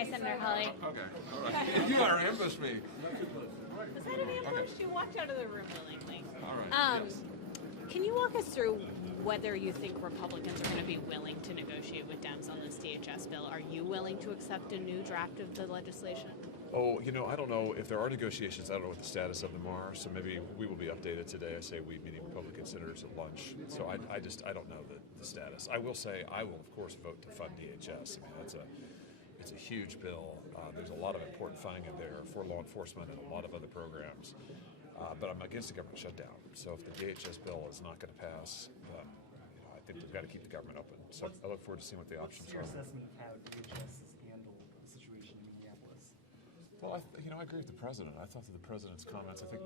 Hi, Senator Hawley. Okay, all right. You are ambush me. Was that an ambush? You walked out of the room willingly. All right. Yes. Can you walk us through whether you think Republicans are going to be willing to negotiate with Dems on this DHS bill? Are you willing to accept a new draft of the legislation? Oh, I don't know if there are negotiations. I don't know what the status of them are. So maybe we will be updated today. I say we meeting Republican senators at lunch. So I don't know the status. I will say I will of course vote to fund DHS. I mean it's a huge bill. There's a lot of important funding in there for law enforcement and a lot of other programs. But I'm against the government shutdown. So if the DHS bill is not going to pass, then I think we've got to keep the government open. So I look forward to seeing what the options are. What's your assessment of how DHS has handled the situation in Minneapolis? Well, I agree with the president. I thought that the president's comments, I think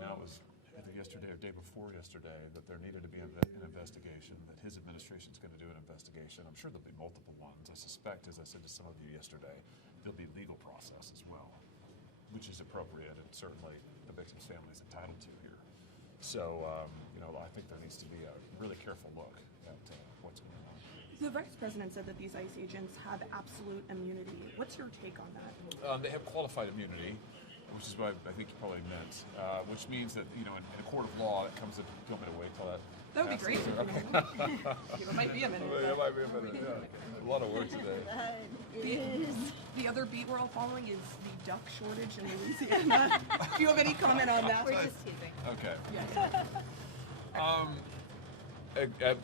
yesterday or day before yesterday, that there needed to be an investigation, that his administration is going to do an investigation. I'm sure there'll be multiple ones. I suspect, as I said to some of you yesterday, there'll be legal process as well, which is appropriate and certainly the victim's family is entitled to here. So, I think there needs to be a really careful look at what's going on. The vice president said that these ICE agents have absolute immunity. What's your take on that? They have qualified immunity, which is what I think you probably meant, which means that, in a court of law, that comes in. Do you want me to wait till that? That would be great. Okay. It might be a minute. It might be a minute, yeah. A lot of work today. The other beat we're all following is the duck shortage in Louisiana. Do you have any comment on that? We're just teasing. Okay. Yes.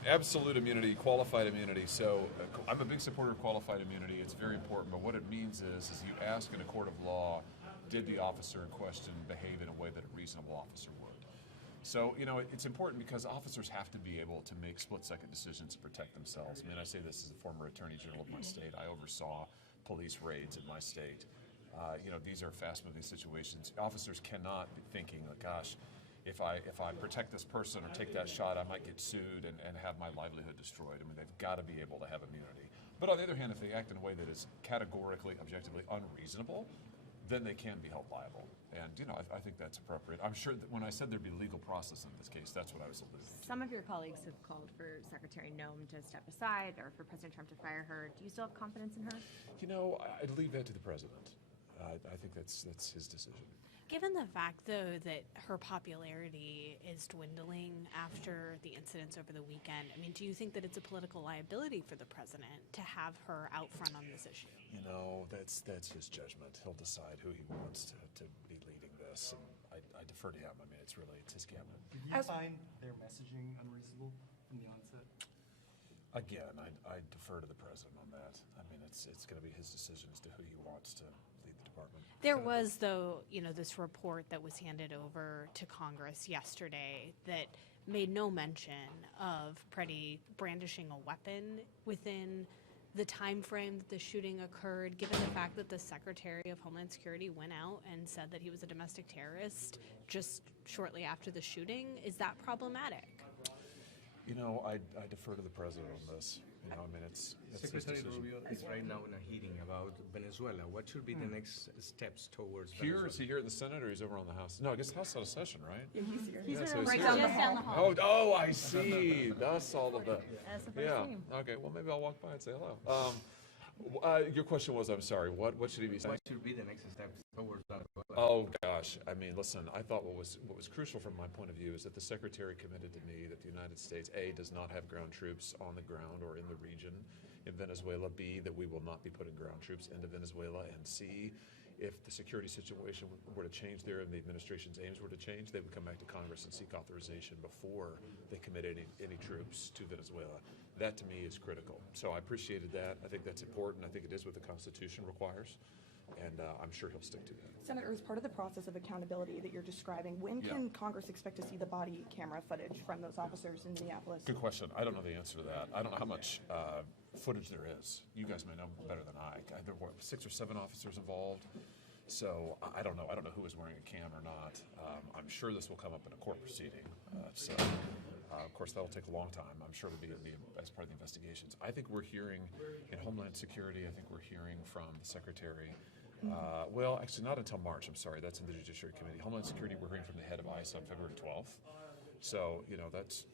Absolute immunity, qualified immunity. So I'm a big supporter of qualified immunity. It's very important. But what it means is you ask in a court of law, did the officer in question behave in a way that a reasonable officer would? So, it's important because officers have to be able to make split-second decisions to protect themselves. I mean, I say this as a former attorney general of my state. I oversaw police raids in my state. These are fast-moving situations. Officers cannot be thinking, like, gosh, if I protect this person or take that shot, I might get sued and have my livelihood destroyed. I mean, they've got to be able to have immunity. But on the other hand, if they act in a way that is categorically, objectively unreasonable, then they can be held liable. And, I think that's appropriate. I'm sure that when I said there'd be legal process in this case, that's what I was alluding to. Some of your colleagues have called for Secretary Noem to step aside or for President Trump to fire her. Do you still have confidence in her? I'd leave that to the president. I think that's his decision. Given the fact, though, that her popularity is dwindling after the incidents over the weekend, I mean, do you think that it's a political liability for the president to have her out front on this issue? That's his judgment. He'll decide who he wants to be leading this, and I defer to him. I mean, it's his cabinet. Did you find their messaging unreasonable from the onset? Again, I defer to the president on that. I mean, it's going to be his decision as to who he wants to lead the department. There was, though, this report that was handed over to Congress yesterday that made no mention of Preddy brandishing a weapon within the time frame that the shooting occurred, given the fact that the Secretary of Homeland Security went out and said that he was a domestic terrorist just shortly after the shooting. Is that problematic? I defer to the president on this. It's Secretary his decision. Rubio is right now in a hearing about Venezuela. What should be the next steps towards Here, Venezuela? is he here at the Senate or he's over on the House? No, I guess the House is out of session, right? Yeah, he's here. Yeah, so right he's down here. the Just down the hall. Oh, I see. That's all of that. That's the first Yeah. name. Okay. Well, maybe I'll walk by and say hello. Your question was, I'm sorry. What should he be saying? What should be the next steps towards Venezuela? Oh gosh. I mean, listen. I thought what was crucial from my point of view is that the Secretary committed to me that the United States A, does not have ground troops on the ground or in the region in Venezuela. B, that we will not be putting ground troops into Venezuela. And C, if the security situation were to change there and the administration's aims were to change, they would come back to Congress and seek authorization before they commit any troops to Venezuela. That to me is critical. So I appreciated that. I think that's important. I think it is what the Constitution requires. And I'm sure he'll stick to that. Senator, as part of the process of accountability that you're describing, when can Congress expect to see the body camera footage from those officers in Minneapolis? Good question. I don't know the answer to that. I don't know how much footage there is. You guys may know better than I. There were 6 or 7 officers involved. So I don't know. I don't know who is wearing a cam or not. I'm sure this will come up in a court proceeding. Of course, that'll take a long time. I'm sure it'll be as part of the investigations. I think we're hearing in Homeland Security, I think we're hearing from the Secretary. Well, actually, not until March. I'm sorry. That's in the Judiciary Committee. Homeland Security, we're hearing from the head of ICE on February 12th. So, that's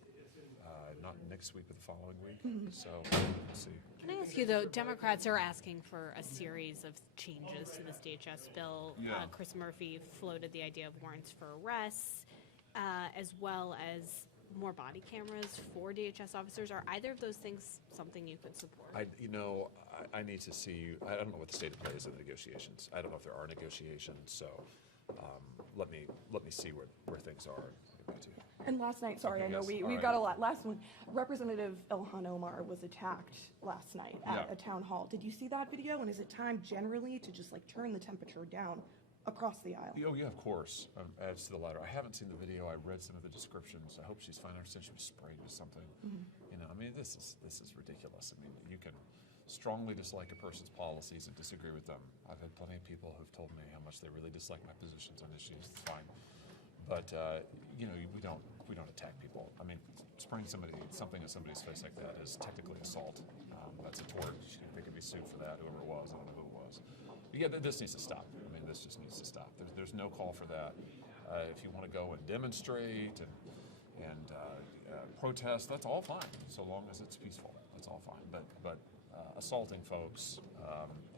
not next week, but the following week. So we'll see. Can I ask you, though, Democrats are asking for a series of changes to this DHS bill. Yeah. Chris Murphy floated the idea of warrants for arrests, as well as more body cameras for DHS officers. Are either of those things something you could support? I need to see. I don't know what the state of play is in the negotiations. I don't know if there are negotiations. So let me see where things are. and get back to you. And last night, sorry, I know Yes, we've all right. got a lot. Last one, Representative Ilhan Omar was attacked last night at Yeah. a town hall. Did you see that video? And is it time generally to just like turn the temperature down across the aisle? Oh yeah, of course. As to the latter, I haven't seen the video. I read some of the descriptions. I hope she's fine. I understand she was sprayed with something. You know, I mean, this is ridiculous. I mean, you can strongly dislike a person's policies and disagree with them. I've had plenty of people who've told me how much they really dislike my positions on issues. It's fine, but you know, we don't attack people. I mean, spraying something at somebody's face like that is technically assault. That's a tort. They could be sued for that. Whoever it was, I don't know who it was. But yeah, this needs to stop. I mean, this just needs to stop. There's no call for that. If you want to go and demonstrate and protest, that's all fine, so long as it's peaceful. That's all fine. But assaulting folks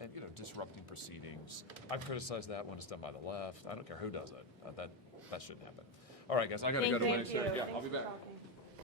and disrupting proceedings, I've criticized that when it's done by the left. I don't care who does it. That shouldn't happen. All right, guys, I got to go to Thank Wednesday. you. Yeah, Thanks I'll be for back. talking.